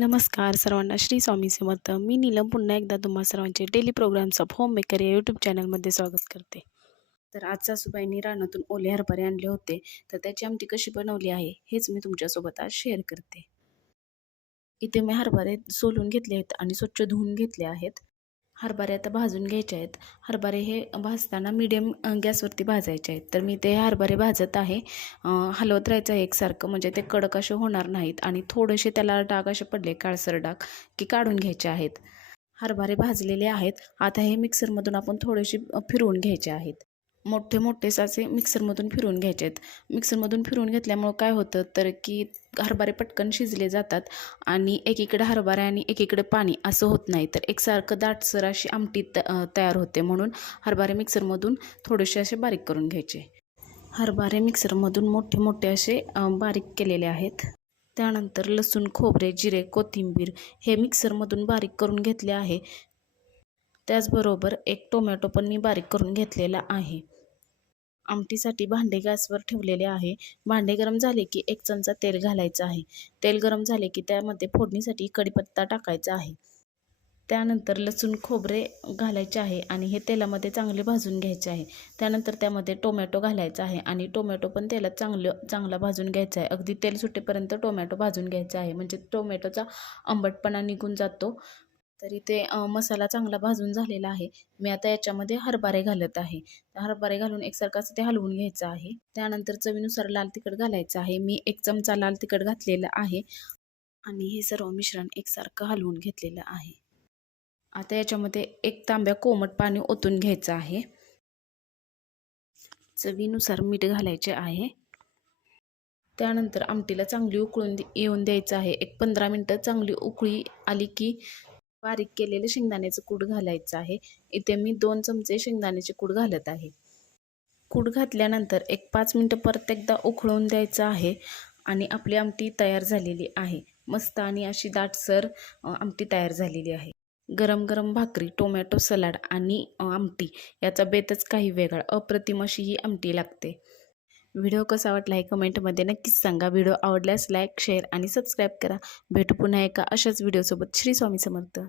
नमस्कार सर्वांना श्री स्वामी समर्थ. मी नीलम पुन्हा एकदा तुम्हा सर्वांचे daily programmes of home maker या यूट्यूब चॅनलमध्ये स्वागत करते. तर आज सासूबाईंनी रानातून ओले हरभरे आणले होते तर त्याची आमटी कशी बनवली आहे हेच मी तुमच्यासोबत आज शेअर करते. इथे मी हरभरे सोलून घेतले आहेत आणि स्वच्छ धुवून घेतले आहेत. हरभरे आता भाजून घ्यायचे आहेत. हरभरे हे भाजताना मीडियम गॅसवरती भाजायचे आहेत. तर मी ते हरभरे भाजत आहे. हलवत राहायचं आहे एकसारखं म्हणजे ते कडक असे होणार नाहीत आणि थोडेसे त्याला डाग असे पडले काळसर डाग की काढून घ्यायचे आहेत. हरभरे भाजलेले आहेत. आता हे मिक्सरमधून आपण थोडेसे फिरवून घ्यायचे आहेत. मोठे मोठे साचे मिक्सरमधून फिरवून घ्यायचे आहेत मिक्सरमधून फिरवून घेतल्यामुळं काय होतं तर की हरभरे पटकन शिजले जातात आणि एकीकडे हरभरा आणि एकीकडे पाणी असं होत नाही. तर एकसारखं दाटसर अशी आमटी त तयार होते. म्हणून हरभरे मिक्सरमधून थोडेसे असे बारीक करून घ्यायचे. हरभरे मिक्सरमधून मोठे मोठे असे बारीक केलेले आहेत. त्यानंतर लसूण खोबरे जिरे कोथिंबीर हे मिक्सरमधून बारीक करून घेतले आहे. त्याचबरोबर एक टोमॅटो पण मी बारीक करून घेतलेला आहे. आमटीसाठी भांडे गॅसवर ठेवलेले आहे. भांडे गरम झाले की एक चमचा तेल घालायचं आहे. तेल गरम झाले की त्यामध्ये फोडणीसाठी कढीपत्ता टाकायचा आहे. त्यानंतर लसूण खोबरे घालायचे आहे आणि हे तेलामध्ये चांगले भाजून घ्यायचे आहे. त्यानंतर त्यामध्ये टोमॅटो घालायचा आहे आणि टोमॅटो पण तेलात चांगलं चांगला भाजून घ्यायचा आहे. अगदी तेल सुटेपर्यंत टोमॅटो भाजून घ्यायचा आहे. म्हणजे टोमॅटोचा आंबटपणा निघून जातो. तर इथे मसाला चांगला भाजून झालेला आहे. मी आता याच्यामध्ये हरभरे घालत आहे. हरभरे घालून एकसारखं असं ते हलवून घ्यायचं आहे. त्यानंतर चवीनुसार लाल तिखट घालायचं आहे. मी एक चमचा लाल तिखट घातलेलं आहे. आणि हे सर्व मिश्रण एकसारखं हलवून घेतलेलं आहे. आता याच्यामध्ये एक तांब्या कोमट पाणी ओतून घ्यायचं आहे. चवीनुसार मीठ घालायचे आहे. त्यानंतर आमटीला चांगली उकळून येऊन द्यायचं आहे. एक पंधरा मिनटं चांगली उकळी आली की बारीक केलेलं शेंगदाण्याचं कूट घालायचं आहे. इथे मी दोन चमचे शेंगदाण्याचे कूट घालत आहे. कूट घातल्यानंतर एक पाच मिनटं परत एकदा उखळून द्यायचं आहे आणि आपली आमटी तयार झालेली आहे. मस्त आणि अशी दाटसर आमटी तयार झालेली आहे. गरम गरम भाकरी टोमॅटो सलाड आणि आमटी याचा बेतच काही वेगळा अप्रतिम अशी ही आमटी लागते. व्हिडिओ कसा वाटला हे कमेंटमध्ये नक्कीच सांगा. व्हिडिओ आवडल्यास लाईक शेअर आणि सबस्क्राईब करा. भेटू पुन्हा एका अशाच व्हिडिओसोबत. श्री स्वामी समर्थ.